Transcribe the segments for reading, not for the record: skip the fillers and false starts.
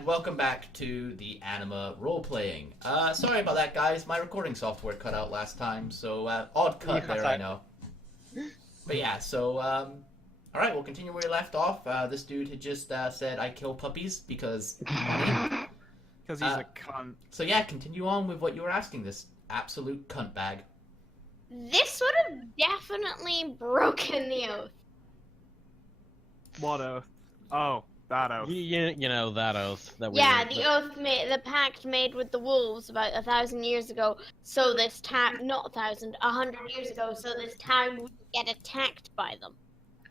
and welcome back to the Anima role-playing. Sorry about that, guys. My recording software cut out last time, so odd cut there, I know. But yeah, so, alright, we'll continue where we left off. This dude had just said, I kill puppies because money. Because he's a cunt. So yeah, continue on with what you were asking, this absolute cunt bag. This would have definitely broken the oath. What oath? Oh, that oath. You know that oath that we The oath the pact made with the wolves about 1,000 years ago. So this town, not 1,000, 100 years ago, so this town would get attacked by them.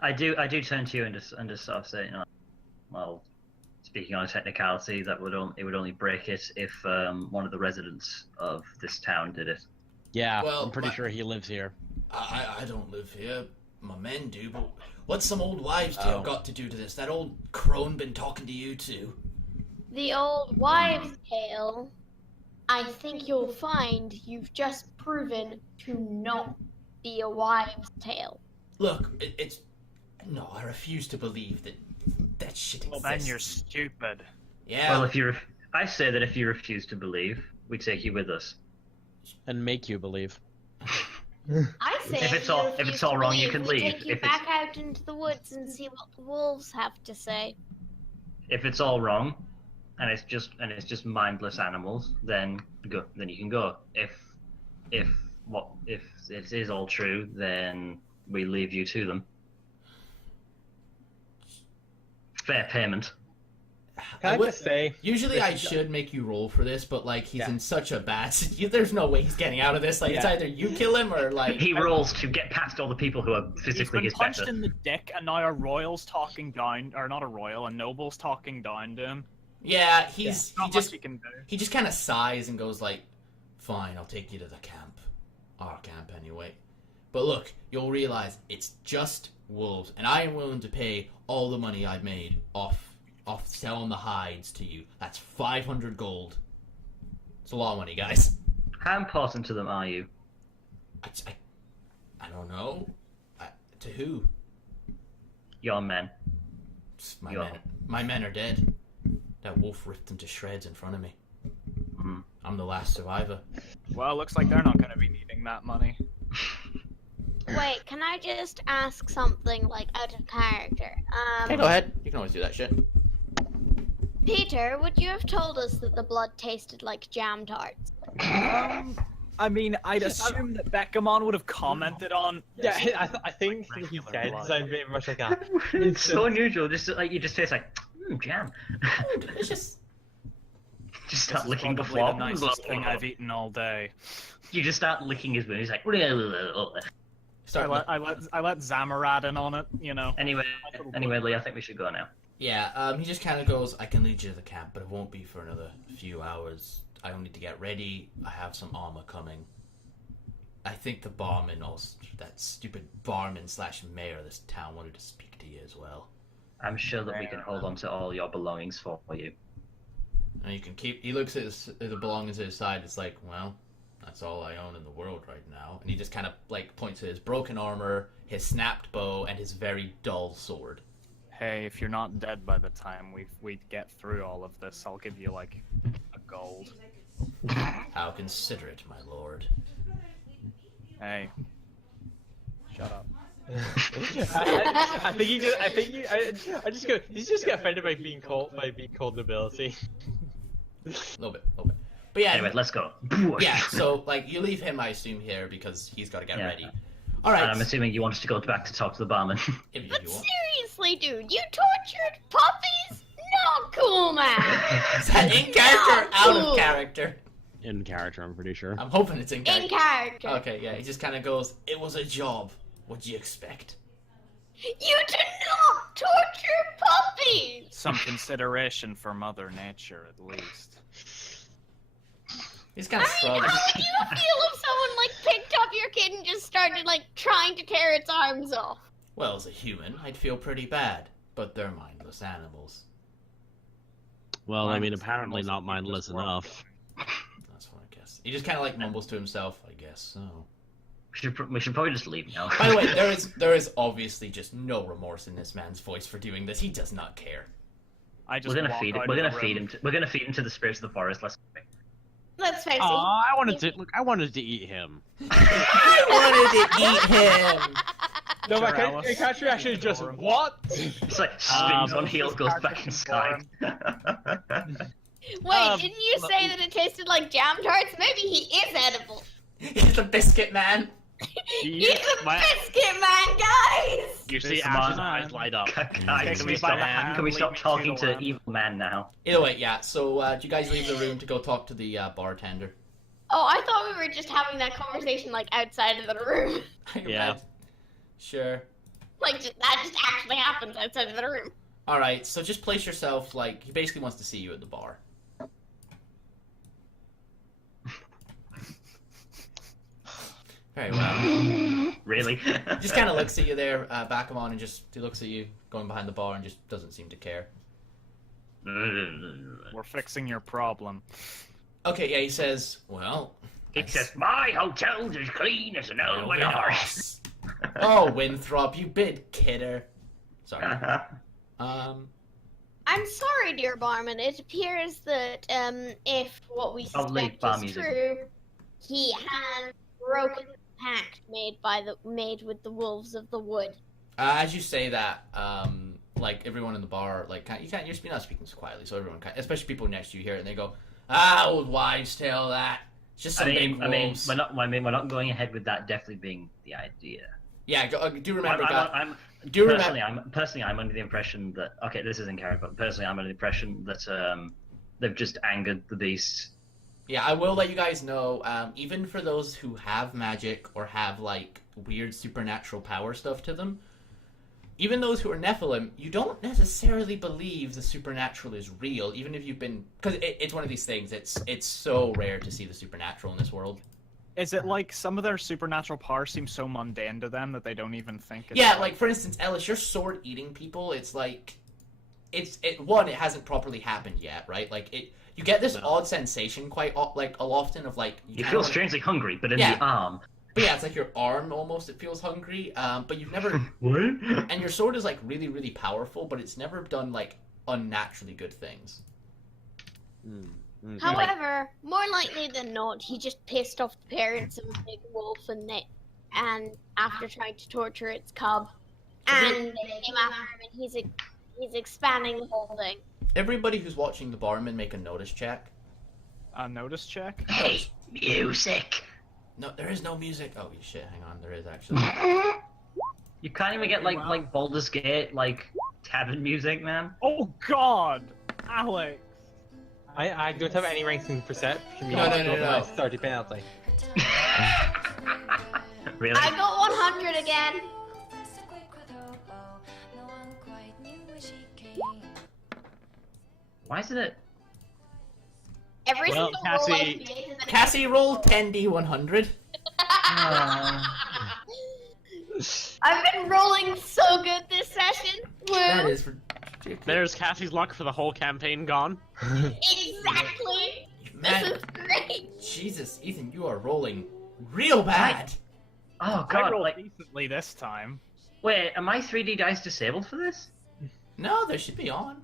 I do turn to you and just sort of say, well, speaking on a technicality, it would only break it if one of the residents of this town did it. Yeah, well, I'm pretty sure he lives here. I don't live here. My men do, but what's some old wives' tale got to do to this? That old crone been talking to you too? The old wives' tale, I think you'll find you've just proven to not be a wives' tale. Look, no, I refuse to believe that shit exists. Well, then you're stupid. Yeah. Well, I say that if you refuse to believe, we take you with us. And make you believe. I say If it's all wrong, you can we leave. take you back out into the woods and see what the wolves have to say. If it's all wrong, and it's just mindless animals, then go. Then you can go. If it is all true, then we leave you to them. Fair payment. Can I just say... Usually I should make you roll for this, but, like, he's in such a bad... There's no way he's getting out of this. Like, it's either you kill him or, like... He rolls to get past all the people who are physically He's been punched better. in the dick, and now a royal's talking down, or not a royal, a noble's talking down to him. Yeah, Not he much just he can do. he just kind of sighs and goes like, "Fine, I'll take you to the camp, our camp anyway. But look, you'll realize it's just wolves, and I am willing to pay all the money I've made off selling the hides to you. That's 500 gold. It's a lot of money, guys. How important to them are you? I don't know. To who? Your men. My men are dead. That wolf ripped them to shreds in front of me. Mm. I'm the last survivor. Well, looks like they're not going to be needing that money. Wait, can I just ask something, like, out of character? Okay, go ahead. You can always do that shit. Peter, would you have told us that the blood tasted like jam tarts? I mean, I'd assume that Beckamon would have commented on... Yeah, I think he's dead, so I'm very much like that. It's so unusual. Just like you just taste like jam. Delicious. Just start This is licking the probably floor. the nicest thing I've eaten all day. You just start licking his wound. He's like. Start I let Zamarad in on it, you know. Anyway, Lee, I think we should go now. Yeah, he just kind of goes, I can lead you to the camp, but it won't be for another few hours. I don't need to get ready. I have some armor coming. I think the barman, also, that stupid barman / mayor of this town, wanted to speak to you as well. I'm sure that we can hold on to all your belongings for you. And you can keep... He looks at the belongings at his side. It's like, well, that's all I own in the world right now. And he just kind of, like, points to his broken armor, his snapped bow, and his very dull sword. Hey, if you're not dead by the time we get through all of this, I'll give you, like, a gold. How considerate, my lord. Hey. Shut up. I think he's just got offended by being called nobility. A little bit. But yeah, Anyway, let's go. yeah, so, like, you leave him, I assume, here, because he's got to get ready. All right. And I'm assuming you want us to go back to talk to the barman. If you But want. seriously, dude, you tortured puppies? Not cool, man! Is that in character or out of character? In character, I'm pretty sure. I'm hoping it's in character. In character. Okay, yeah, he just kind of goes, it was a job. What'd you expect? You do not torture puppies! Some consideration for Mother Nature, at least. He's kind of shrugged. How would you feel if someone, like, picked up your kid and just started, like, trying to tear its arms off? Well, as a human, I'd feel pretty bad. But they're mindless animals. Well, I mean, apparently not mindless enough. That's what I guess. He just kind of, like, mumbles to himself, I guess so. We should probably just leave now. By the way, there is obviously just no remorse in this man's voice for doing this. He does not care. I just We're gonna walk feed out it. of We're gonna the feed room. him. We're gonna feed him to the spirits of the forest. Let's face it. Aw, I wanted to eat him. I wanted to eat him. No, my Alice. character reaction is just what? It's like spins on heel, goes character back can inside. Wait, didn't you say that it tasted like jam tarts? Maybe he is edible. He's the biscuit man. He's a biscuit man, guys! You see Come on. Ash's eyes light up. Guys, Takes can me we by stop? the hand, Can we lead stop me to talking the to lamp. evil man now? Either way, yeah. So do you guys leave the room to go talk to the bartender? Oh, I thought we were just having that conversation like outside of the room. Yeah. Sure. Like that just actually happens outside of the room. All right. So just place yourself like he basically wants to see you at the bar. Very well. Really? Just kind of looks at you there, back him on, and he looks at you going behind the bar and just doesn't seem to care. We're fixing your problem. Okay, yeah, he says, well... It says my hotel's as clean as an old white horse. Oh, Winthrop, you big kidder. Sorry. I'm sorry, dear barman. It appears that if what we Lovely suspect bar is music. true, he has broken the pact made with the wolves of the wood. As you say that, like, everyone in the bar, like, you're not speaking so quietly, so everyone especially people next to you hear it, and they go, old wives' tale that. It's just some big wolves. we're not going ahead with that definitely being the idea. Yeah, do remember, Personally, I'm under the impression that this isn't character, but personally, I'm under the impression that they've just angered the beast. Yeah, I will let you guys know, even for those who have magic or have, like, weird supernatural power stuff to them, even those who are Nephilim, you don't necessarily believe the supernatural is real, even if you've been... Because it's one of these things, it's so rare to see the supernatural in this world. Is it like some of their supernatural powers seem so mundane to them that they don't even think it's... Yeah, like, for instance, Ellis, your sword eating people, it's like... it hasn't properly happened yet, right? Like, you get this odd sensation quite often of like You feel strangely hungry, but in the arm. But yeah, it's like your arm almost. It feels hungry. But you've never. What? And your sword is like really, really powerful, but it's never done like unnaturally good things. However, more likely than not, he just pissed off the parents of a big wolf and after trying to torture its cub, and they came after him, and he's expanding the whole thing. Everybody who's watching the barman make a notice check. A notice check? Hey, music! No, there is no music. Oh shit! Hang on, there is actually. You can't even get like Baldur's Gate tavern music, man. Oh God, Alex! I don't have any ranks in perception. No. 30 penalty. Really? I got 100 again. Why isn't it? Every Well, single roll I Cassie- make is an Cassie, roll 10d100. I've been rolling so good this session. Woo. That is ridiculous. There's Cassie's luck for the whole campaign gone. Exactly. Man, This is great. Jesus, Ethan, you are rolling real bad. Oh I god, rolled decently this time. wait, am I 3D dice disabled for this? No, they should be on.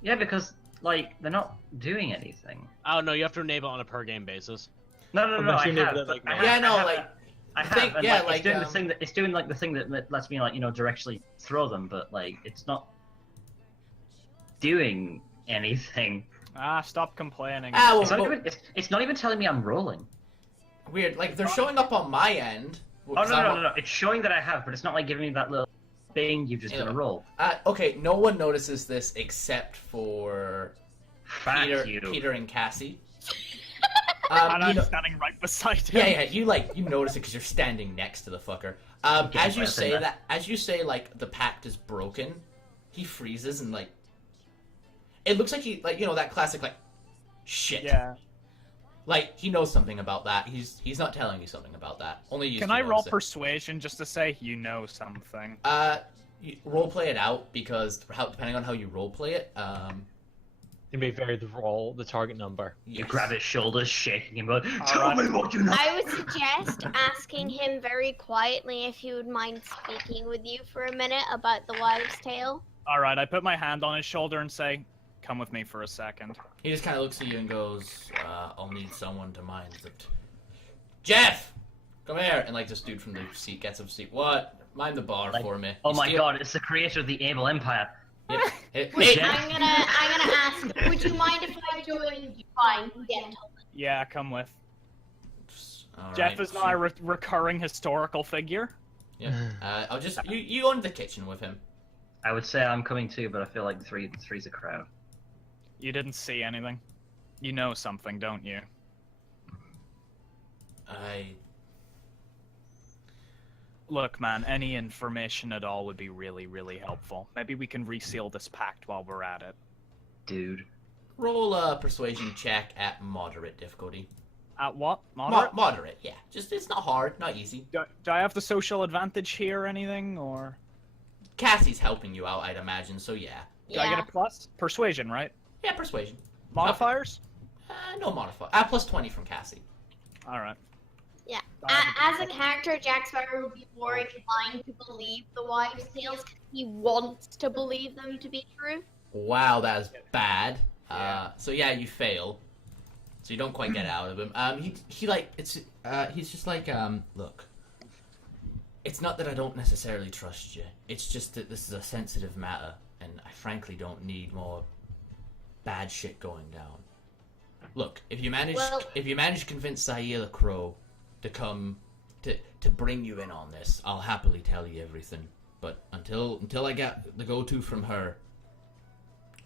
Yeah, because they're not doing anything. Oh no, you have to enable it on a per game basis. No, Unless I you enable have. it, but like, I now. have- Yeah, no, I have- like, I have, think- and yeah, it's like, doing the thing that it's doing the thing that lets me directly throw them, but it's not doing anything. Ah, stop complaining. Ah, It's well, not even it's not even telling me I'm rolling. weird. Like they're showing up on my end. Oh because I'm- no! It's showing that I have, but it's not giving me that little thing you've just done a roll. Okay, no one notices this except for Fuck you. Peter and Cassie. And you I'm know- standing right beside him. yeah, you notice it because you're standing next to the fucker. As you say that, as you say the pact is broken, he freezes and it looks like he that classic shit. Yeah. He knows something about that. He's not telling you something about that. Only you. Can I roll persuasion just to say you know something? Role play it out because depending on how you role play it, It may vary the target number. You yes. grab his shoulders, shaking him, going, "Tell Alright. me what you know." I would suggest asking him very quietly if he would mind speaking with you for a minute about the wives' tale. Alright, I put my hand on his shoulder and say, Come with me for a second. He just kind of looks at you and goes, I'll need someone to mind it. Jeff! Come here! And like this dude from the seat gets up seat. What? Mind the bar for me. Oh my god, it's the creator of the Able Empire. Yep. Hey, I'm gonna ask, would you mind if I joined you? Fine, gentle. Yeah, come with. All Jeff right, is now a recurring historical figure. Yeah. I'll just you go into the kitchen with him. I would say I'm coming too, but I feel like three's a crowd. You didn't see anything. You know something, don't you? Look, man, any information at all would be really, really helpful. Maybe we can reseal this pact while we're at it. Dude. Roll a persuasion check at moderate difficulty. At what? Moderate? Moderate, yeah. Just it's not hard, not easy. Do I have the social advantage here or anything, or? Cassie's helping you out, I'd imagine, so yeah. Do I get a plus? Persuasion, right? Yeah, persuasion. Modifiers? No modifier. Plus 20 from Cassie. Alright. Yeah. As a character, Jack Sparrow would be more inclined to believe the wives' tales because he wants to believe them to be true. Wow, that is bad. Yeah. So yeah, you fail. So you don't quite get out of him. He's just like, look. It's not that I don't necessarily trust you. It's just that this is a sensitive matter, and I frankly don't need more bad shit going down. Look, if you manage to convince Zaire the Crow to come to bring you in on this, I'll happily tell you everything. But until I get the go-to from her,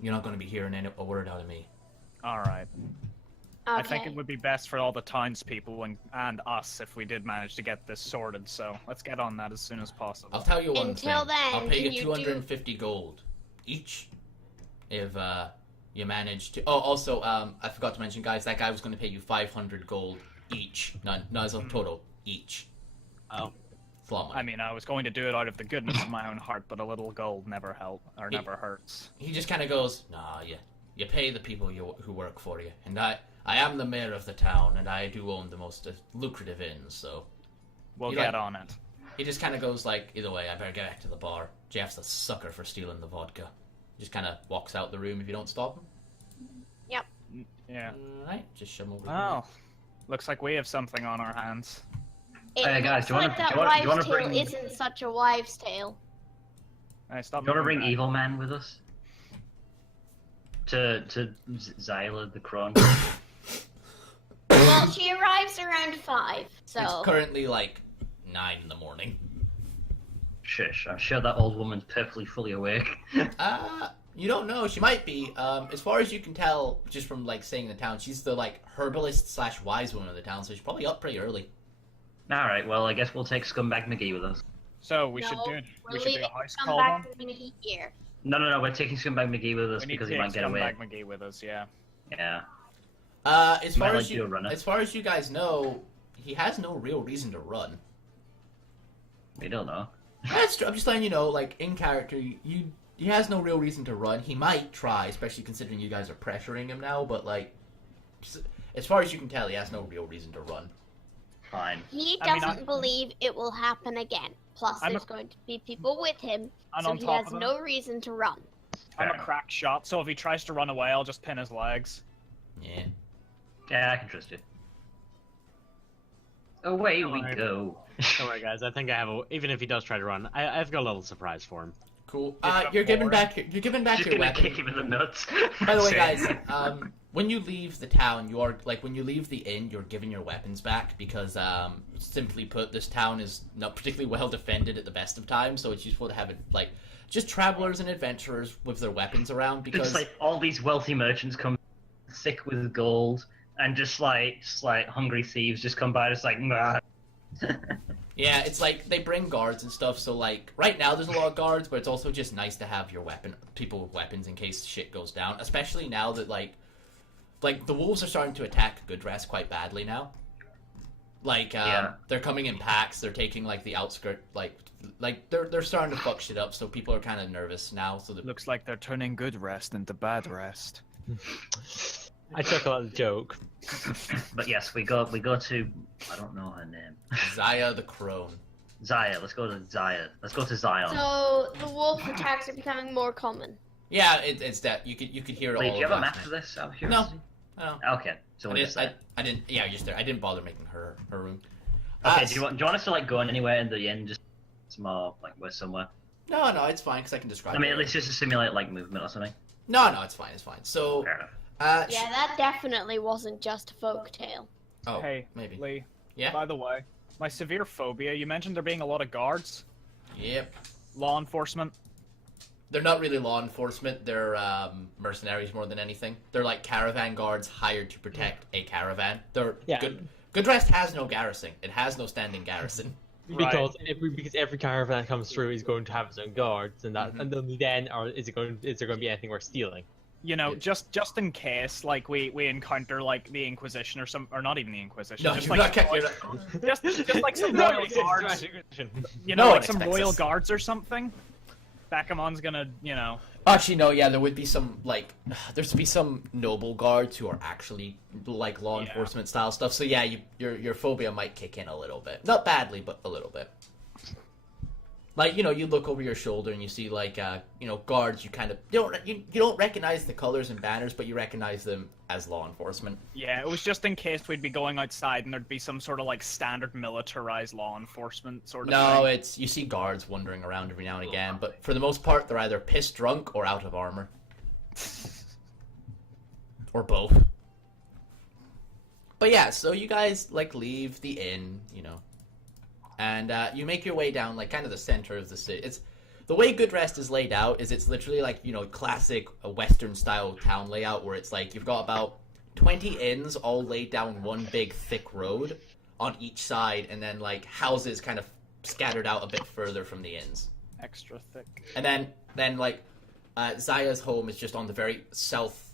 you're not going to be hearing a word out of me. Alright. Okay. I think it would be best for all the townspeople and us if we did manage to get this sorted, so let's get on that as soon as possible. I'll tell you one Until thing. then, I'll pay can you you 250 gold each if you manage to. Oh, also, I forgot to mention, guys, that guy was going to pay you 500 gold each. Not as a total, each. Oh. It's a lot of money. I mean, I was going to do it out of the goodness of my own heart, but a little gold never never hurts. He just kind of goes, nah, you pay the people who work for you, and I am the mayor of the town, and I do own the most lucrative inns, so... We'll get on it. He just kind of goes like, either way, I better get back to the bar. Jeff's a sucker for stealing the vodka. Just kind of walks out the room if you don't stop him. Yep. Yeah. Alright, just shove him over. Oh, looks like we have something on our hands. It guys, do you looks wanna- like do you that wanna wives' tale bring- isn't such a wives' tale. Hey, stop. Do you want to moving bring back. Evil Man with us? To Zyla the Crone? Well, she arrives around 5, so... It's currently like 9 in the morning. Shush, I'm sure that old woman's perfectly fully awake. You don't know. She might be. As far as you can tell, just from like saying the town, she's the like herbalist / wise woman of the town, so she's probably up pretty early. Alright, well, I guess we'll take Scumbag McGee with us. So we No, should do we're we should do leaving a house Come call back then. to me here. No, we're taking Scumbag McGee with us We need because to he take might get away. Scumbag McGee with us, yeah. Yeah. As Might far like as you a runner. as far as you guys know, he has no real reason to run. We don't know. That's true. I'm just letting you know, like in character, he has no real reason to run. He might try, especially considering you guys are pressuring him now. But like, as far as you can tell, he has no real reason to run. Fine. He I mean, doesn't believe it will happen again. Plus, I'm there's going to be people with him, And so on he top has of no reason to run. I'm Fair a crack shot, so if he tries to run away, I'll just pin his legs. Yeah. Yeah, I can trust you. Away we Alright. go. Don't worry, guys. I think I have a. Even if he does try to run, I've got a little surprise for him. Cool. Get You're up giving more. back. You're giving back Just your gonna weapon. kick him in the nuts. By the way, Same. guys, when you leave the town, you are like when you leave the inn, you're giving your weapons back because, simply put, this town is not particularly well defended at the best of times. So it's useful to have it like just travelers and adventurers with their weapons around because It's like all these wealthy merchants come thick with gold, and just like hungry thieves just come by, just like, nah. yeah, it's like they bring guards and stuff. So like right now, there's a lot of guards, but it's also just nice to have your people with weapons in case shit goes down. Especially now that like the wolves are starting to attack Goodrest quite badly now. Like they're coming in packs. They're taking like the outskirt. Like they're starting to fuck shit up. So people are kind of nervous now. So that Looks like they're turning good rest into bad rest. I took a joke. But yes, we go to, I don't know her name. Zaya the Crone. Zaya. Let's go to Zaya. Let's go to Zion. So the wolf attacks are becoming more common. Yeah, it's that you could hear it all. Wait, do you have a last map night. for this? Out of No. curiosity? Oh. Okay, so I we're just didn't, there. I didn't. Yeah, just there. I didn't bother making her room. Okay, do you want us to like go anywhere in the inn? Just more like we're somewhere. No, it's fine because I can describe. I mean, it. at least just to simulate like movement or something. No, it's fine. It's fine. So, Fair enough. Yeah, that definitely wasn't just a folktale. Oh, Hey, maybe. Lee. Yeah. By the way, my severe phobia. You mentioned there being a lot of guards, Yep. law enforcement. They're not really law enforcement. They're mercenaries more than anything. They're like caravan guards hired to protect a caravan. They're Yeah. Good Rest has no garrison. It has no standing garrison. Because every caravan that comes through is going to have its own guards, and that Mhm. and only then is there going to be anything worth stealing? You know, Yeah. just in case, like we encounter like the Inquisition or not even the Inquisition. No, just you're like not. You're not just like some No, royal it's guards. You No know, one like some expects royal us. guards or something. Bakamon's gonna, you know. Actually, no. Yeah, there would be some like there's to be some noble guards who are actually like law Yeah. enforcement style stuff. So yeah, your phobia might kick in a little bit. Not badly, but a little bit. Like, you know, you look over your shoulder and you see like guards. You kind of you don't recognize the colors and banners, but you recognize them as law enforcement. Yeah, it was just in case we'd be going outside and there'd be some sort of like standard militarized law enforcement sort of No, thing. it's you see guards wandering around every now and again, but for the most part, they're either pissed drunk or out of armor, or both. But yeah, so you guys like leave the inn, and you make your way down like kind of the center of the city. It's the way Good Rest is laid out is it's literally like classic Western style town layout where it's like you've got about 20 inns all laid down one big thick road on each side, and then like houses kind of scattered out a bit further from the inns. Extra thick. And then like Zaya's home is just on the very south.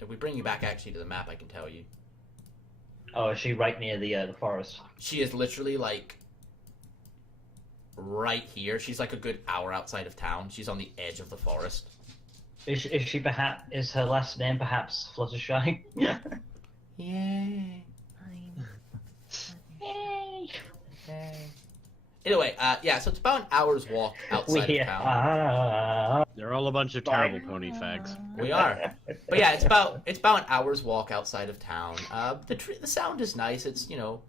If we bring you back actually to the map, I can tell you. Oh, is she right near the forest? She is literally like right here. She's like a good hour outside of town. She's on the edge of the forest. Is she perhaps is her last name perhaps Fluttershy? Yeah. Yay. Yay. Anyway, yeah, so it's about an hour's walk outside of town. They're all a bunch of terrible pony fags. We are. But yeah, it's about an hour's walk outside of town. The sound is nice. It's trying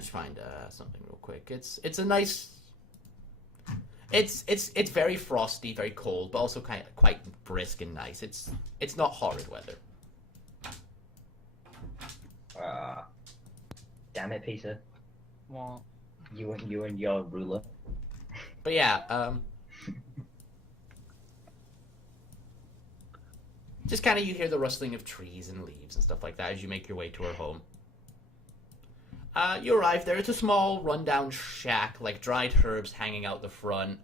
to find something real quick. It's a nice. It's very frosty, very cold, but also quite brisk and nice. It's not horrid weather. Damn it, Peter! Well, You and your ruler. But yeah, just kind of you hear the rustling of trees and leaves and stuff like that as you make your way to her home. You arrive there. It's a small, rundown shack, like dried herbs hanging out the front.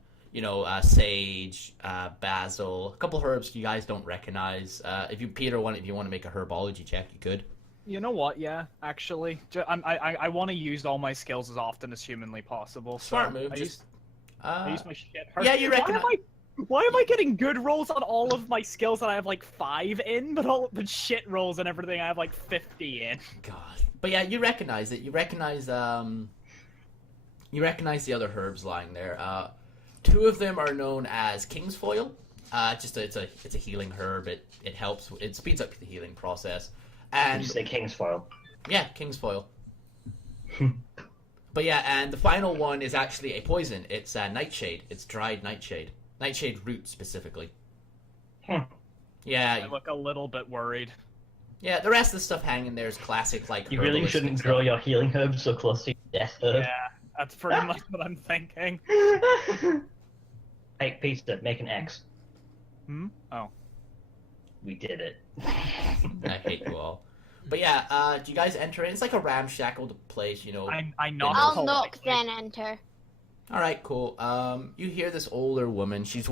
Sage, basil, a couple herbs you guys don't recognize. If you want to make a herbology check, you could. you know what? Yeah, actually, I want to use all my skills as often as humanly possible. So Smart move. I Just, use my shit. yeah, you recognize. Why am I getting good rolls on all of my skills that I have like 5 in, but shit rolls and everything I have like 50 in? God. But yeah, you recognize it. You recognize the other herbs lying there. 2 of them are known as Kingsfoil. It's a healing herb. It helps. It speeds up the healing process. Did And you say Kingsfoil? yeah, Kingsfoil. But yeah, and the final one is actually a poison. It's nightshade. It's dried nightshade. Nightshade root specifically. Hmm. Yeah, I look a little bit worried. yeah. The rest of the stuff hanging there is classic, like You really herbalistic shouldn't stuff. grow your healing herbs so close to your death herb. Yeah, that's pretty much what I'm thinking. Hey, Peter, make an X. Oh. We did it. I hate you all. But yeah, do you guys enter in? It's like a ramshackled place, I knock. I'll knock, then enter. All right, cool. You hear this older woman. She's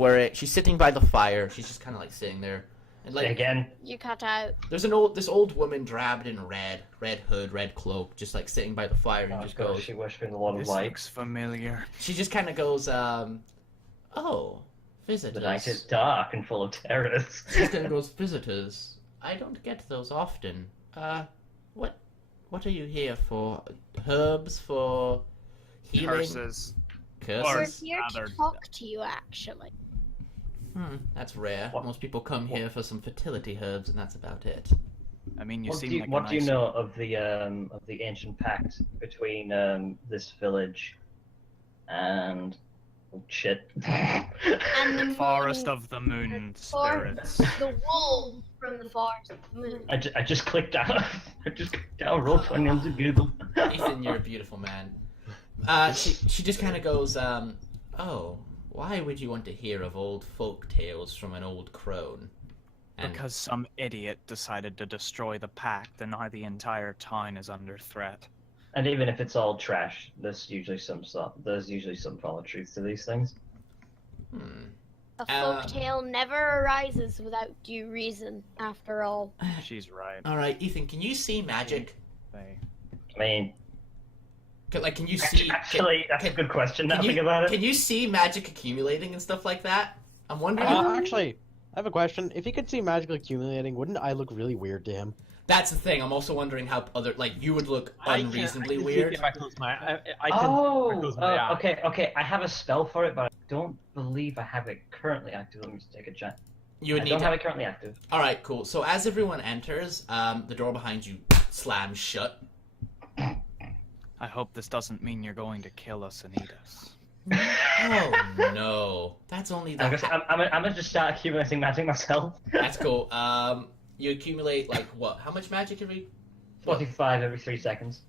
sitting by the fire. She's just kind of like sitting there, and Say like again. You cut out. there's this old woman draped in red hood, red cloak, just like sitting by the fire and Oh, just God, goes. is she worshipping the Lord of This Light? looks familiar. She just kind of goes, oh, visitors. The night is dark and full of terrors. She just kind of goes, visitors. I don't get those often. What are you here for? Herbs for healing? Curses. We're Curses? here Gathered. to talk to you, actually. That's rare. What- Most people come here for some fertility herbs, and that's about it. I mean, you What seem do you, like what a do you nice... know of the ancient pact between this village and shit? And the Forest moon- of the Moon Forest- Spirits. The wolves from the forest of the moon. I just clicked down. I just clicked down roll 20 onto Google. Ethan, you're a beautiful man. She just kind of goes, oh, why would you want to hear of old folk tales from an old crone? And Because some idiot decided to destroy the Pact, and now the entire town is under threat. And even if it's all trash, there's usually some form of truth to these things. A folktale never arises without due reason, after all. She's right. all right, Ethan, can you see magic? They... I mean, Can you see? actually, that's a good question. Now Can think you, about it. can you see magic accumulating and stuff like that? I'm wondering. Actually, I have a question. If he could see magic accumulating, wouldn't I look really weird to him? That's the thing. I'm also wondering how you would look unreasonably I can weird. See if I close my I can close my eye. Okay. I have a spell for it, but I don't believe I have it currently active. Let me just take a check. You would I need don't to. have it currently active. All right, cool. So as everyone enters, the door behind you slams shut. I hope this doesn't mean you're going to kill us and eat us. Oh no, that's only the. I'm gonna just start accumulating magic myself. That's cool. You accumulate like what? How much magic every? 45 every 3 seconds.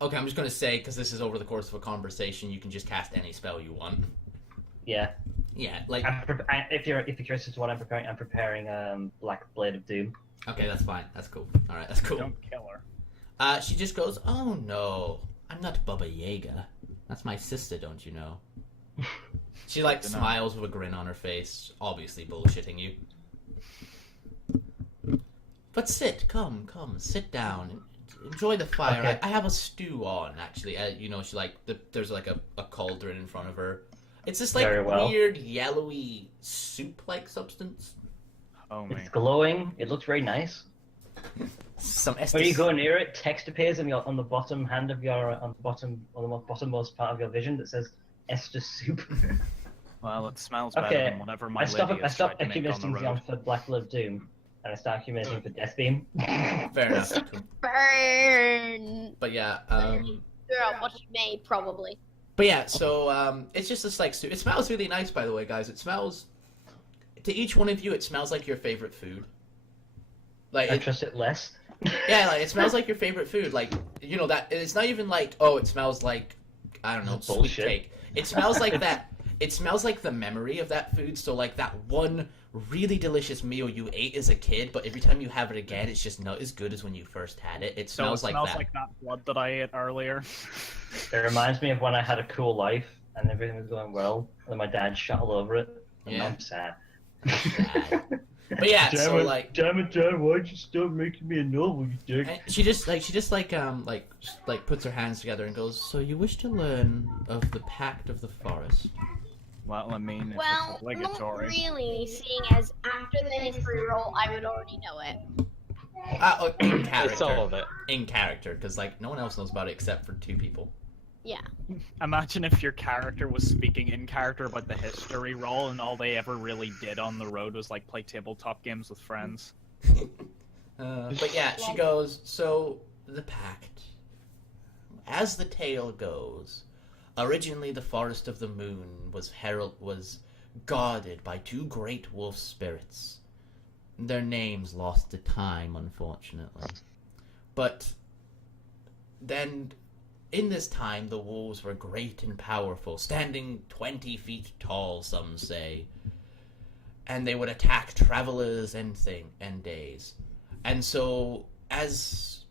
Okay, I'm just gonna say because this is over the course of a conversation, you can just cast any spell you want. Yeah. Yeah, like. If you're curious as to what I'm preparing Black Blade of Doom. Okay, that's fine. That's cool. All right, that's cool. Don't kill her. She just goes, "Oh no, I'm not Baba Yaga. That's my sister, don't you know?" She like Good to know. smiles with a grin on her face, obviously bullshitting you. But come, sit down, enjoy the fire. Okay. I have a stew on, actually. She there's like a cauldron in front of her. It's this like Very well. weird yellowy soup-like substance. Oh man. It's glowing. It looks very nice. Some When you go near it, text appears on the bottom hand of on the bottommost part of your vision that says Esther soup. Well, it smells better Okay, than whatever my I stop Lydia's tried to make on the accumulating road. Xeon for Black Blood Doom, and I start accumulating for Death Beam. Fair enough. Burn! But yeah, Figure out what you may, probably. But yeah, so it's just this like soup. It smells really nice, by the way, guys. It smells to each one of you. It smells like your favorite food. Like I trust it less. yeah, like it smells like your favorite food. Like that. It's not even like it smells like I don't know sweet Bullshit. cake. It smells like that. It smells like the memory of that food. So like that one really delicious meal you ate as a kid, but every time you have it again, it's just not as good as when you first had it. It So smells it like smells that. like that blood that I ate earlier. It reminds me of when I had a cool life and everything was going well, and then my dad shot all over it. And Yeah. I'm sad. But yeah, so like. damn it, Dad, why'd you stop making me a novel, you dick? And she just puts her hands together and goes, "So you wish to learn of the Pact of the Forest?" Well, I mean, if Well, it's not obligatory. really, seeing as after the history roll, I would already know it. In It's all character. of it. In character, because like no one else knows about it except for 2 people. Yeah. Imagine if your character was speaking in character about the history roll, and all they ever really did on the road was like play tabletop games with friends. But yeah, she goes, "So the Pact, as the tale goes, originally the Forest of the Moon was guarded by 2 great wolf spirits. Their names lost to time, unfortunately. But then, in this time, the wolves were great and powerful, standing 20 feet tall, some say. And they would attack travelers and days. And so, as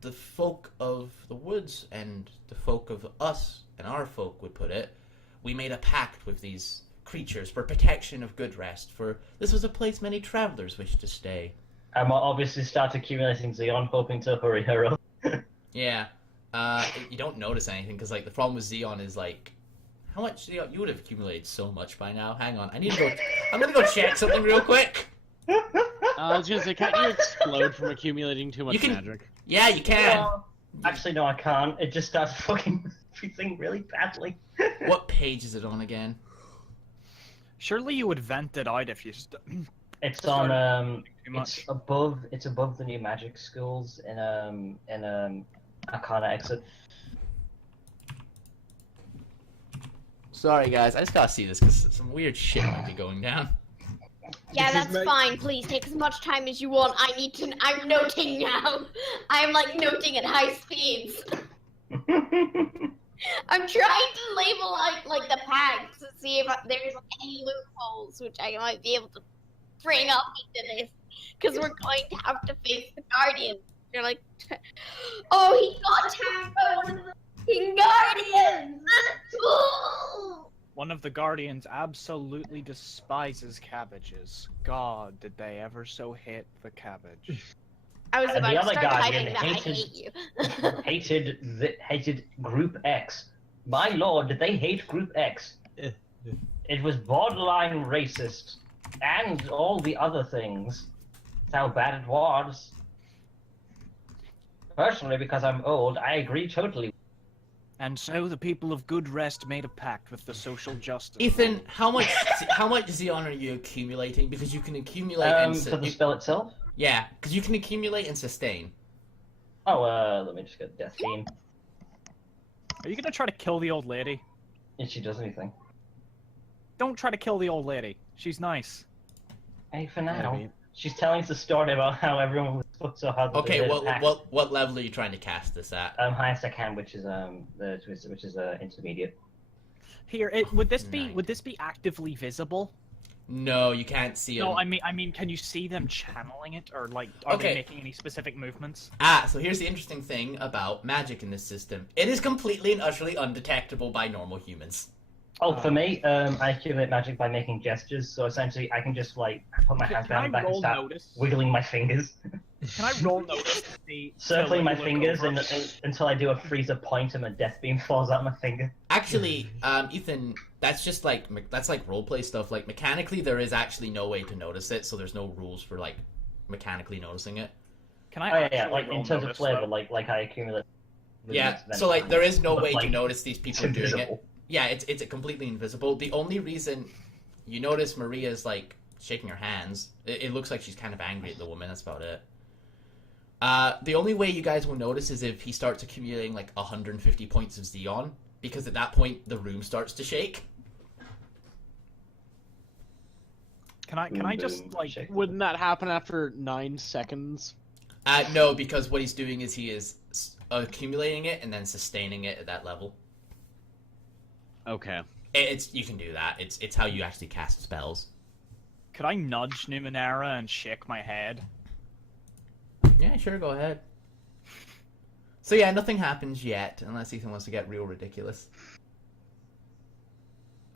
the folk of the woods and the folk of us and our folk would put it, we made a pact with these creatures for protection of good rest, for this was a place many travelers wished to stay." I'm obviously start accumulating Xeon, hoping to hurry her up. Yeah. You don't notice anything, because like the problem with Xeon is like, how much Xeon? You would have accumulated so much by now. Hang on, I'm gonna go check something real quick. I was gonna say, can't you explode from accumulating too much You can- magic? Yeah, you can. Well, actually, no, I can't. It just starts fucking everything really badly. What page is it on again? Surely you would vent it out if you It's Started on too much. it's above the new magic schools in Arcana exit. Sorry, guys. I just gotta see this because some weird shit might be going down. Yeah, This is that's fine. Please take as much time as you want. I need to. I'm noting now. I'm like noting at high speeds. I'm trying to label out like the Pact to see if there's any loopholes which I might be able to bring up into this, because we're going to have to face the Guardians. You're like, oh, he got tapped by one of the fucking Guardians. One of the Guardians absolutely despises cabbages. God, did they ever so hate the cabbage. I was And about the to other start Guardian typing that. I hated- hate you. hated Group X. My lord, did they hate Group X? It was borderline racist, and all the other things. That's how bad it was. Personally, because I'm old, I agree totally. And so the people of Good Rest made a pact with the social justice. Ethan, how much Xeon are you accumulating? Because you can accumulate and For the spell itself? yeah, because you can accumulate and sustain. Oh, let me just get Death Theme. Are you gonna try to kill the old lady? If she does anything. Don't try to kill the old lady. She's nice. Hey, for now. Maybe. She's telling us a story about how everyone was fucked so hard. that they Okay, did a pact. what level are you trying to cast this at? Highest I can, which is intermediate. Here, would this be actively visible? No, you can't see No, them. I mean, can you see them channeling it, or like, are Okay. they making any specific movements? So here's the interesting thing about magic in this system. It is completely and utterly undetectable by normal humans. Oh, for me, I accumulate magic by making gestures. So essentially, I can just like put my hands Can I behind my back and roll start notice? wiggling my fingers, Can I roll notice to see? circling to, my like, look fingers over? until I do a freezer point and a death beam falls out of my finger. Actually, Ethan, that's just like that's like roleplay stuff. Like mechanically, there is actually no way to notice it, so there's no rules for like mechanically noticing it. Can I? Oh yeah, actually like roll in terms of notice, flavor, though? like I accumulate. Yeah, then so like there is no but, way like, to notice these people it's doing it. invisible. Yeah, it's completely invisible. The only reason you notice Maria's like shaking her hands, it looks like she's kind of angry at the woman. That's about it. The only way you guys will notice is if he starts accumulating like 150 points of Xeon, because at that point the room starts to shake. Can I just Boom, like? shake. Wouldn't that happen after 9 seconds? No, because what he's doing is he is accumulating it and then sustaining it at that level. Okay. It's you can do that. It's how you actually cast spells. Could I nudge Numenera and shake my head? Yeah, sure, go ahead. So yeah, nothing happens yet, unless Ethan wants to get real ridiculous.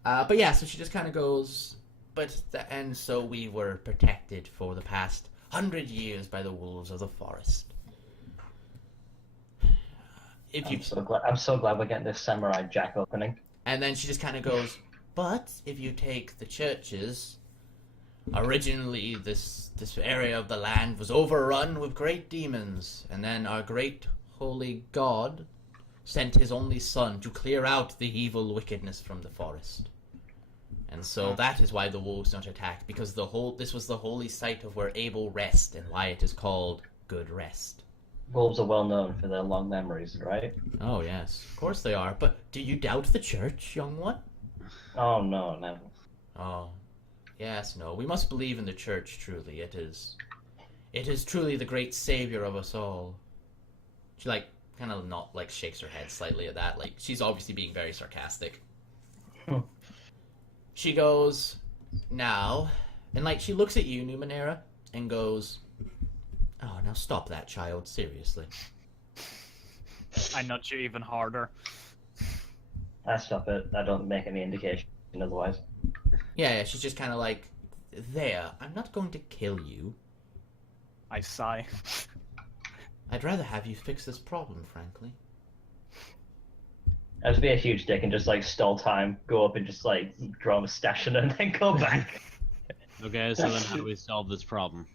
But yeah, so she just kind of goes, and so we were protected for the past 100 years by the wolves of the forest. If you, I'm so glad we're getting this samurai jack opening. and then she just kind of goes, but if you take the churches, originally this area of the land was overrun with great demons, and then our great holy god sent his only son to clear out the evil wickedness from the forest. And so that is why the wolves don't attack, because this was the holy site of where Abel rest, and why it is called Good Rest. Wolves are well known for their long memories, right? Oh yes, of course they are. But do you doubt the church, young one? Oh no, never. Oh, yes, no. We must believe in the church, truly. It is truly the great savior of us all. She, like, kind of not, like, shakes her head slightly at that. Like, she's obviously being very sarcastic. She goes, now, and, like, she looks at you, Numenera, and goes, oh, now stop that, child, seriously. I nudge you even harder. I stop it. I don't make any indication otherwise. Yeah, she's just kind of like, there, I'm not going to kill you. I sigh. I'd rather have you fix this problem, frankly. I'd just be a huge dick and just like stall time, go up and just like draw a stash and then go back. Okay, so then how do we solve this problem?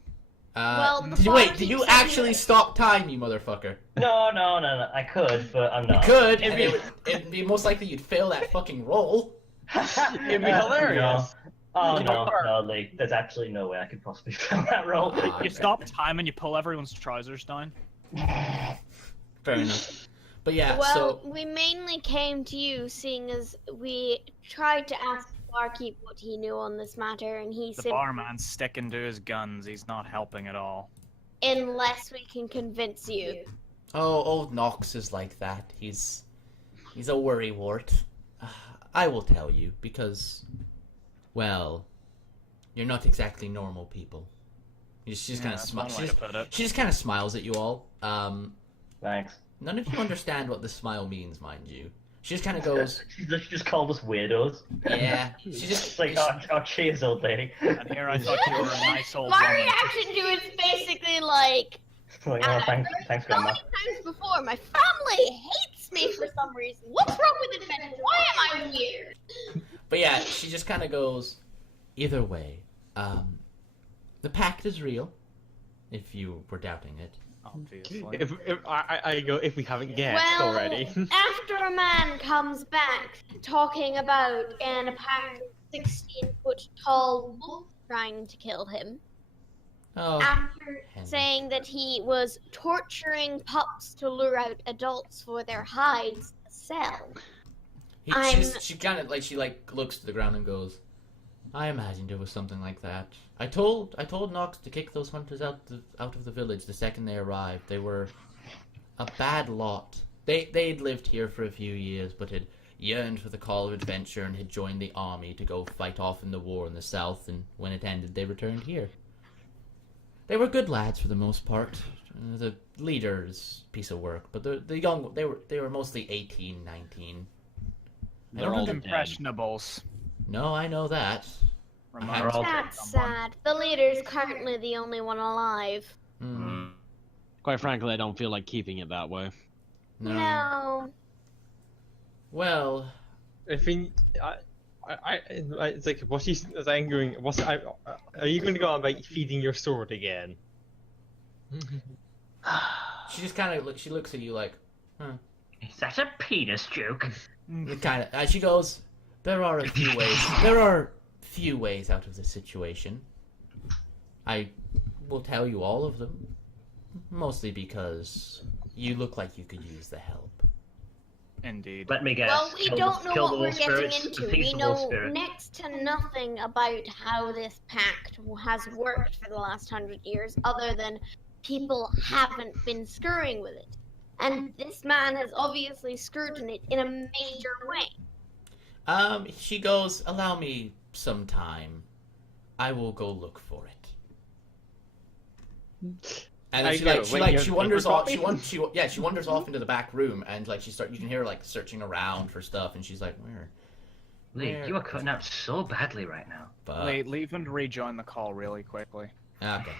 Well, the Wait, bot did you keeps actually saying- stop time, you motherfucker? No, I could, but I'm not. Could, it'd be most likely you'd fail that fucking roll. It'd be hilarious. Oh no, Lee. There's absolutely no way I could possibly fill that role. You stop time and you pull everyone's trousers down. Fair enough. But yeah, Well, so we mainly came to you, seeing as we tried to ask the barkeep what he knew on this matter, and he The said, barman's sticking to his guns. He's not helping at all. unless we can convince you. old Knox is like that. He's a worrywart. I will tell you because, well, you're not exactly normal people. She just kind of smiles. She just kind of smiles at you all. Thanks. None of you understand what the smile means, mind you. She just kind of goes, She just called us weirdos. yeah. She just It's like, oh, cheers, old lady. And here I thought you were a nice old My woman. reaction to it is basically like, Like, oh, thanks, so Grandma. many times before, my family hates me for some reason. What's wrong with this man? Why am I weird? But yeah, she just kind of goes, either way, the pact is real, if you were doubting it. Obviously. If I go, if we haven't guessed Well, already. after a man comes back talking about an apparently 16-foot tall wolf trying to kill him, Oh, after Henry. saying that he was torturing pups to lure out adults for their hides to sell. She kind of she looks to the ground and goes, I imagined it was something like that. I told Knox to kick those hunters out of the village the second they arrived. They were a bad lot. They'd lived here for a few years, but had yearned for the call of adventure and had joined the army to go fight off in the war in the south. And when it ended, they returned here. They were good lads for the most part. The leader's piece of work, but the young they were mostly 18, 19. They're all dead. Impressionables. No, I know that. Reminds all me of That's someone. sad. The leader's currently the only one alive. Hmm. Quite frankly, I don't feel like keeping it that way. No. Well, I think it's like what she's saying. Going, are you going to go on about feeding your sword again? she just kind of she looks at you like, Is that a penis joke? kind of. She goes, there are a few ways. There are few ways out of this situation. I will tell you all of them, mostly because you look like you could use the help. Indeed. Let me guess. Well, we don't know kill what the we're wolf getting spirits, into. the We peaceable know spirit. next to nothing about how this pact has worked for the last 100 years, other than people haven't been screwing with it. And this man has obviously screwed in it in a major way. She goes, allow me some time. I will go look for it. And then she wanders off. She wanders off into the back room, and you can hear her searching around for stuff, and she's like, where? Lee, you are cutting out so badly right now. But Leave and rejoin the call really quickly. okay.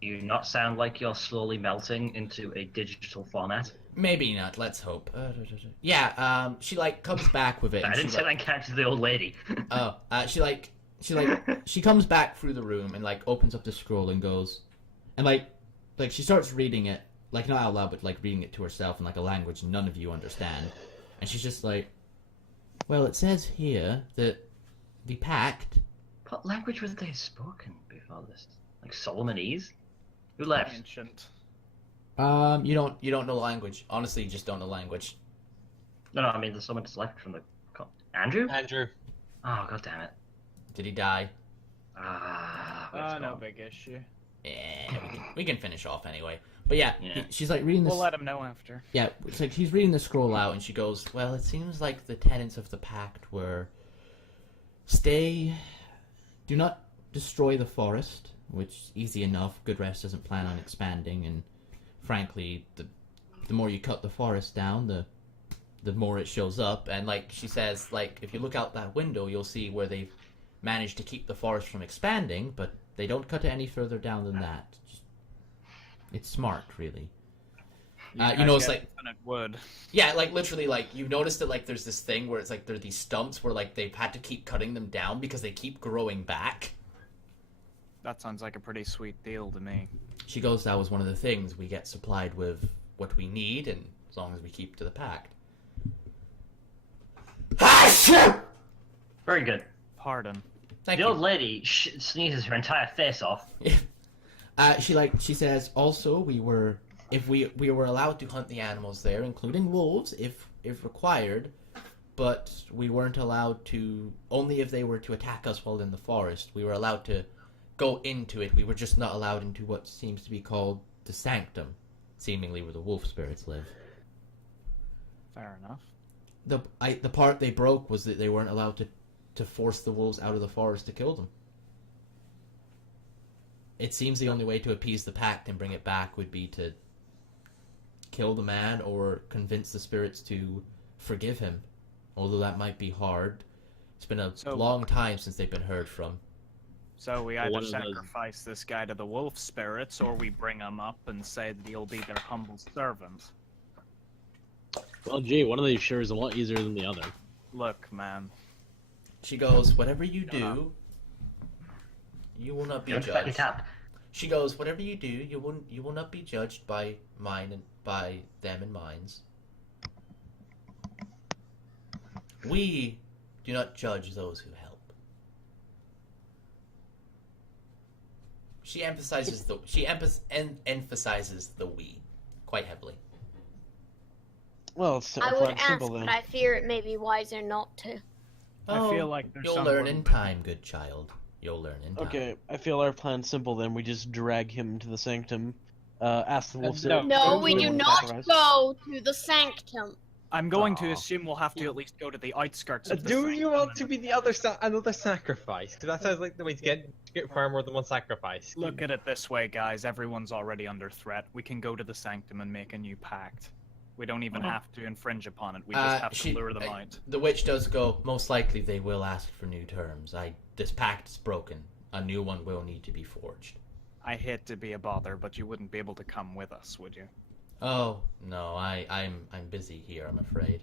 You not sound like you're slowly melting into a digital format. Maybe not. Let's hope. Yeah. She comes back with it. I And didn't she, say that catches the old lady. she comes back through the room and opens up the scroll and goes, and she starts reading it, not out loud, but reading it to herself in a language none of you understand. And she's just like, well, it says here that the pact. What language was they spoken before this? Like Solomonese? Who left? Ancient. You don't know language. Honestly, you just don't know language. No, I mean there's someone that's left from the. Andrew? Andrew. Oh, god damn it. Did he die? No big issue. Yeah, we can finish off anyway. But yeah, Yeah. she's reading this. We'll let him know after. Yeah, it's she's reading the scroll out, and she goes, well, it seems like the tenets of the pact were do not destroy the forest, which is easy enough. Good Rest doesn't plan on expanding, and frankly, the more you cut the forest down, the more it shows up. And she says, if you look out that window, you'll see where they've managed to keep the forest from expanding, but they don't cut it any further down than that. It's smart, really. You know, it's infinite wood. yeah, literally, you've noticed that there's this thing where it's there are these stumps where they've had to keep cutting them down because they keep growing back. That sounds like a pretty sweet deal to me. She goes, that was one of the things, we get supplied with what we need, and as long as we keep to the pact. Very good. Pardon. Thank The you. old lady sneezes her entire face off. She says also we were allowed to hunt the animals there, including wolves if required, but we weren't allowed to, only if they were to attack us while in the forest. We were allowed to go into it. We were just not allowed into what seems to be called the sanctum, seemingly where the wolf spirits live. Fair enough. The part they broke was that they weren't allowed to force the wolves out of the forest to kill them. It seems the only way to appease the Pact and bring it back would be to kill the man or convince the spirits to forgive him. Although that might be hard. It's been a long time since they've been heard from. So we Well, either one of those- sacrifice this guy to the wolf spirits, or we bring him up and say that he'll be their humble servant. Well, gee, one of these sure is a lot easier than the other. Look, man. She goes, whatever you Shut up. do, you will not be Don't fucking judged. tap. She goes, whatever you do, you will not be judged by mine and by them and mines. We do not judge those who help. She emphasizes emphasizes the we quite heavily. Well, it's I would quite ask, simple but then. I fear it may be wiser not to. I feel like there's you'll some learn word- in time, good child. You'll learn in time. Okay, I feel our plan's simple then. We just drag him to the sanctum. Ask the wolf. No. No, we do not Sacrifice. go to the sanctum. I'm going to Aw. assume we'll have to at least go to the outskirts of the Do sanctum you want and- to be the another sacrifice? Because that sounds like the way to get far more than one sacrifice. Look at it this way, guys. Everyone's already under threat. We can go to the sanctum and make a new pact. We don't even have to infringe upon it. We just have to lure them out. The witch does go, most likely they will ask for new terms. This pact is broken. A new one will need to be forged. I hate to be a bother, but you wouldn't be able to come with us, would you? Oh, no, I'm busy here, I'm afraid.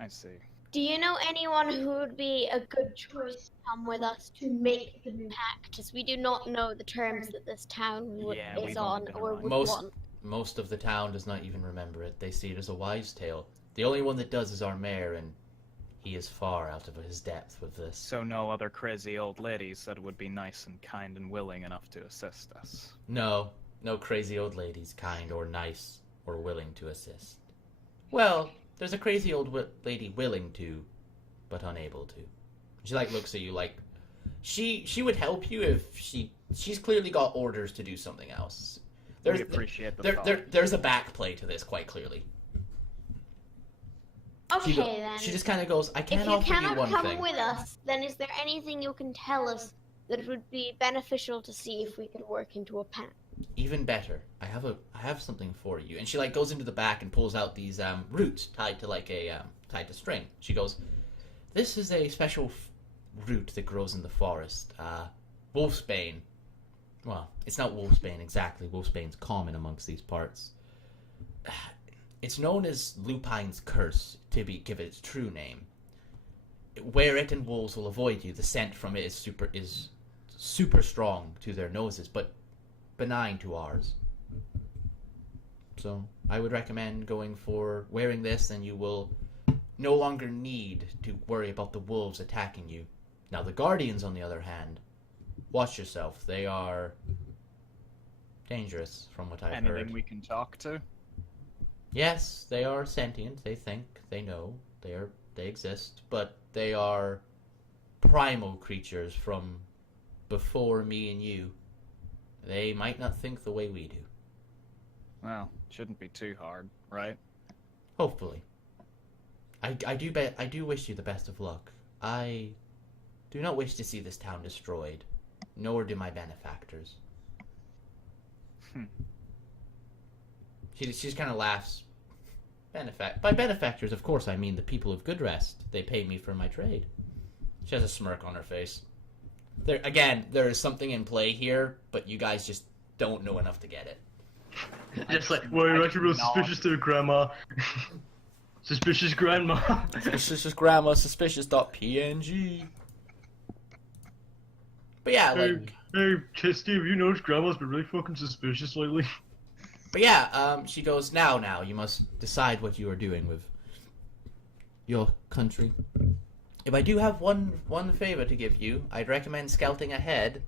I see. Do you know anyone who would be a good choice to come with us to make the pact? As we do not know the terms that this town Yeah, we've is only on been or around. would Most- want. Most of the town does not even remember it. They see it as a wives' tale. The only one that does is our mayor, and he is far out of his depth with this. So no other crazy old ladies that would be nice and kind and willing enough to assist us. No crazy old ladies, kind or nice or willing to assist. Well, there's a crazy old lady willing to, but unable to. She looks at you like she would help you if she's clearly got orders to do something else. We appreciate the thought. There's a back play to this quite clearly. Okay She, then. she just kind of goes, I If can't you offer you cannot one come thing. with us, then is there anything you can tell us that would be beneficial to see if we could work into a pact? Even better, I have something for you. And she goes into the back and pulls out these roots tied to tied to string. She goes, this is a special root that grows in the forest. Wolfsbane. Well, it's not wolfsbane exactly. Wolfsbane's common amongst these parts. It's known as Lupine's curse, to give it its true name. Wear it and wolves will avoid you. The scent from it is super strong to their noses, but benign to ours. So I would recommend going for wearing this, and you will no longer need to worry about the wolves attacking you. Now the guardians, on the other hand, watch yourself. They are dangerous, from what I've Anything heard. we can talk to? Yes, they are sentient. They think. They know. They exist. But they are primal creatures from before me and you. They might not think the way we do. Well, shouldn't be too hard, right? Hopefully. I do wish you the best of luck. I do not wish to see this town destroyed, nor do my benefactors. She just kind of laughs. By benefactors, of course, I mean the people of Good Rest. They pay me for my trade. She has a smirk on her face. There is something in play here, but you guys just don't know enough to get it. Just like, well, you're actually real not. suspicious there, Grandma. Suspicious Grandma. Suspicious grandma, suspicious.png. But yeah, Hey, Steve, you noticed Grandma's been really fucking suspicious lately? But yeah, she goes, now, you must decide what you are doing with your country. If I do have one favor to give you, I'd recommend scouting ahead.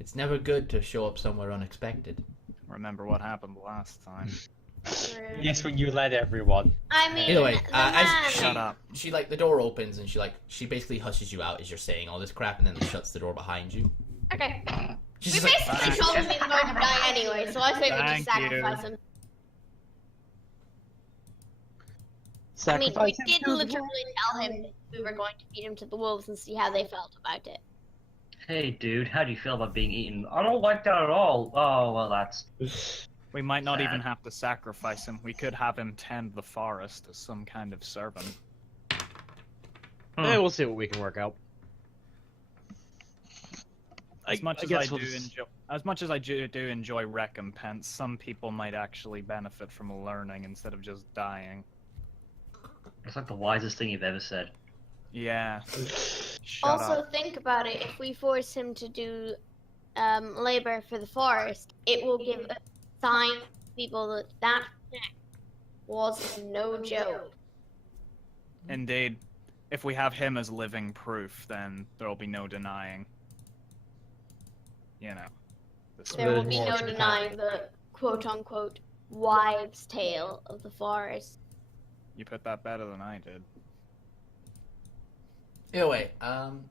It's never good to show up somewhere unexpected. Remember what happened last time. Yes, when you led everyone. I mean, Either way, the as man- Shut up. She like the door opens and she basically hushes you out as you're saying all this crap, and then shuts the door behind you. Okay. She's We just like, basically told him he was going to die anyway, so I think we just Thank you. sacrifice him. I mean, Sacrifice we him did to the literally tell him that we were going to feed him to the wolves and see how they felt about it. Hey, dude, how do you feel about being eaten? I don't like that at all. Oh, well, that's... We might not even Sad. have to sacrifice him. We could have him tend the forest as some kind of servant. Yeah, we'll see what we can work out. As much as guess we'll just- I do enjoy recompense, some people might actually benefit from learning instead of just dying. It's like the wisest thing you've ever said. Yeah. Shut Also, up. think about it. If we force him to do labor for the forest, it will give a sign to people that that was no joke. Indeed. If we have him as living proof, then there'll be no denying. You know. The There will There's be more no to denying the quote-unquote wives' tale of the forest. You put that better than I did. anyway,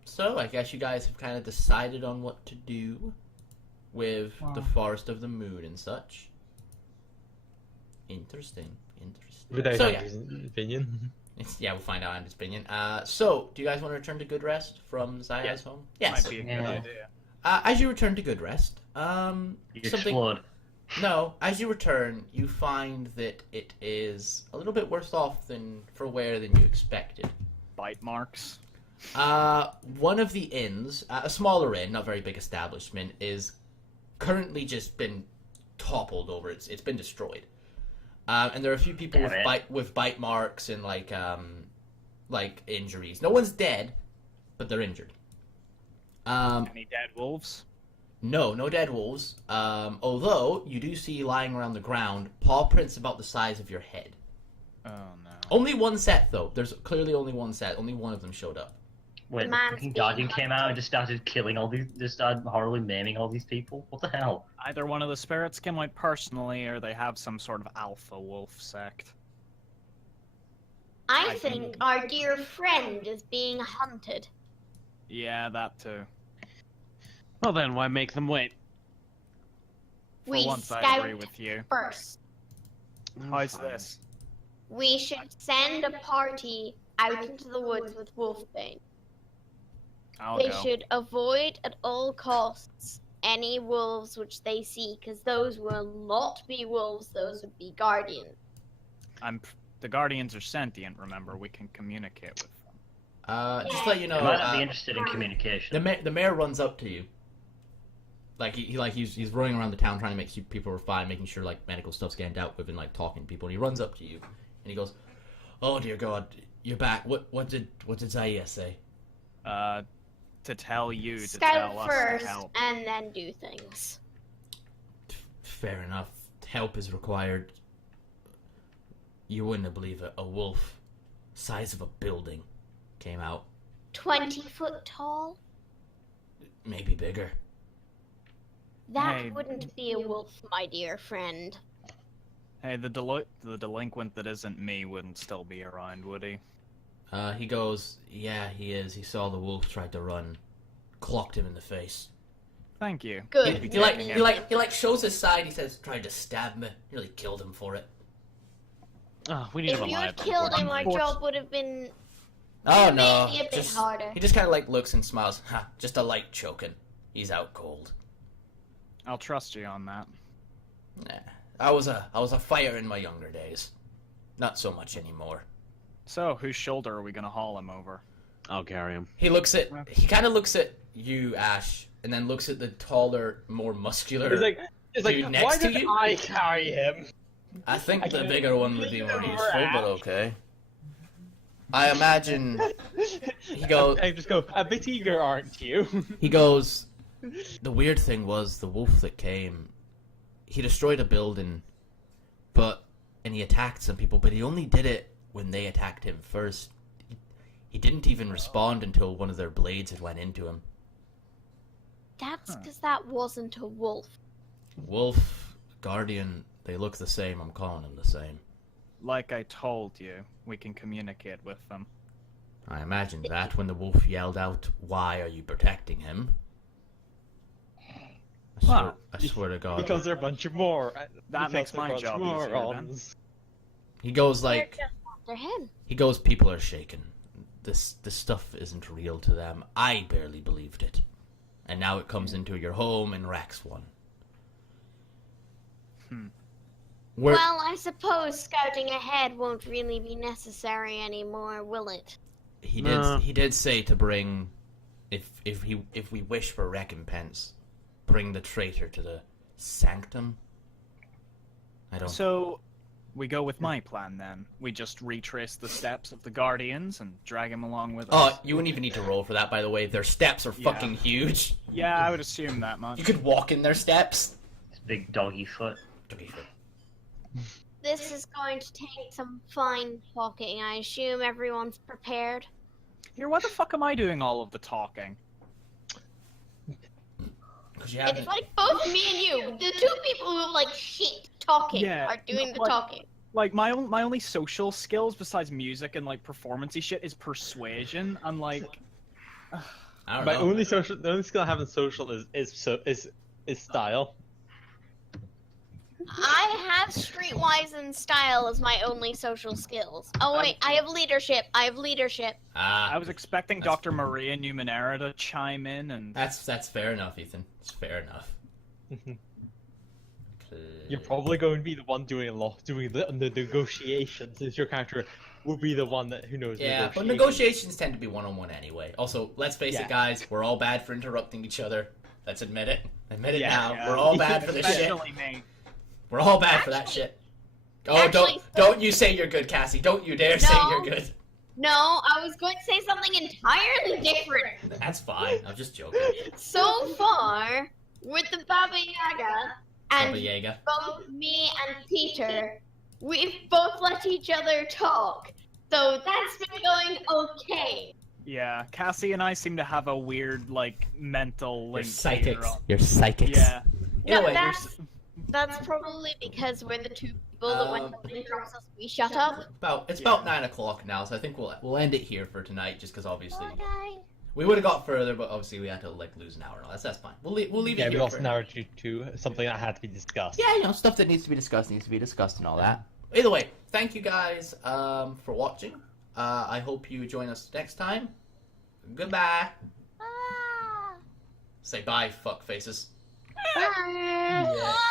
so I guess you guys have kind of decided on what to do with the Forest of the Moon and such. Interesting. Without So, Andrew's opinion. Yeah, we'll find out Andrew's opinion. So, do you guys want to return to good rest from Zaya's Yes. home? Yes. Might be a good Yeah. idea. As you return to good rest, You something. explode. No, as you return, you find that it is a little bit worse off than you expected. Bite marks. One of the inns, a smaller inn, not very big establishment, is currently just been toppled over. It's been destroyed. And there are a few people Damn it. with bite marks and like injuries. No one's dead, but they're injured. Any dead wolves? No dead wolves. Although you do see lying around the ground paw prints about the size of your head. Oh no. Only one set though. There's clearly only one set. Only one of them showed up. When man's fucking being Guardian came out hunted. and just started killing all these, just started horribly maiming all these people. What the hell? Either one of the spirits came out personally, or they have some sort of alpha wolf sect. I I think our dear friend is being hunted. Yeah, that too. Well then, why make them wait? For We once, I scout agree with you. first. How's Fine. this? We should send a party out into the woods with Wolfbane. I'll They go. should avoid at all costs any wolves which they see, because those will not be wolves, those would be guardians. The Guardians are sentient, remember. We can communicate with them. Just to let you know, I might not be interested in communication. the mayor runs up to you. Like he's running around the town trying to make sure people are fine, making sure like medical stuff's getting dealt with, and like talking to people. And he runs up to you, and he goes, "Oh dear God, you're back. What did Zaya say?" To tell you to Scout tell us first to help. and then do things. Fair enough. Help is required. You wouldn't believe it. A wolf, size of a building, came out. 20 foot tall? Maybe bigger. That Hey. wouldn't be a wolf, my dear friend. Hey, the delinquent that isn't me wouldn't still be around, would he? He goes, "Yeah, he is. He saw the wolf tried to run, clocked him in the face." Thank you. Good. He shows his side. He says, "Tried to stab me." Nearly killed him for it. Oh, we need If him you alive. had killed him, our unfortunately. job would have been Oh no! maybe a bit harder. He just kind of like looks and smiles. Ha! Just a light choking. He's out cold. I'll trust you on that. Nah. I was a fighter in my younger days. Not so much anymore. So, whose shoulder are we gonna haul him over? I'll carry him. He kind of looks at you, Ash, and then looks at the taller, more muscular. It's like, Dude, next why to did you? I carry him? I think I the can't bigger one would be lean more over useful, but Ash. okay. I imagine he goes. I just go, a bit eager, aren't you? He goes. The weird thing was the wolf that came. He destroyed a building, and he attacked some people, but he only did it when they attacked him first, he didn't even respond until one of their blades had went into him. That's because that wasn't a wolf. Wolf, Guardian, they look the same. I'm calling them the same. Like I told you, we can communicate with them. I imagined that when the wolf yelled out, "Why are you protecting him?" I swear to God. Because they're a bunch of more. That makes my job easier, then. He goes They're like, just after him. he goes, "People are shaken. This stuff isn't real to them. I barely believed it. And now it comes into your home and wrecks one." Well, I suppose scouting ahead won't really be necessary anymore, will it? He No. did say to bring, if we wish for recompense, bring the traitor to the sanctum. I don't. So, we go with my plan then. We just retrace the steps of the Guardians and drag him along with us. Oh, you wouldn't even need to roll for that, by the way. Their steps are Yeah. fucking huge. Yeah, I would assume that much. You could walk in their steps. It's big doggy foot. This is going to take some fine talking. I assume everyone's prepared. Here, why the fuck am I doing all of the talking? Because you It's haven't. like both me and you. The two people who like shit talking Yeah, are doing the like- talking. Like, my only social skills besides music and, like, performance-y shit is persuasion. I'm like... I don't My know. only the only skill I have in social is style. I have streetwise and style as my only social skills. Oh wait, I have leadership. I I was expecting That's- Dr. Maria Numenera to chime in and... That's fair enough, Ethan. It's fair enough. You're probably going to be the one doing the negotiations, since your character will be the one that who knows. Yeah, but negotiations tend to be one-on-one anyway. Also, let's face Yeah. it, guys. We're all bad for interrupting each other. Let's admit it. Admit it Yeah. now. Yeah. We're all bad for this shit. Especially me. We're all bad for that shit. Oh, Actually, don't you say you're good, Cassie. Don't you dare say No. you're good. No, I was going to say something entirely different. That's fine. I'm just joking. So far, with the Baba Yaga and Baba Yaga. both me and Peter, we've both let each other talk. So that's been going okay. Yeah, Cassie and I seem to have a weird, like, mental You're link here. psychics. You're psychics. Yeah. No, Anyway, that's probably because we're the two people that when something process we shut up. it's about 9 o'clock now, so I think we'll end it here for tonight, just because obviously Okay. we would have got further, but obviously we had to like lose an hour. And all that's fine. We'll leave Yeah, it we here. lost for an hour to something that had to be discussed. Yeah, stuff that needs to be discussed and all that. Either way, thank you guys for watching. I hope you join us next time. Goodbye. Ah. Say bye, fuck faces. Bye.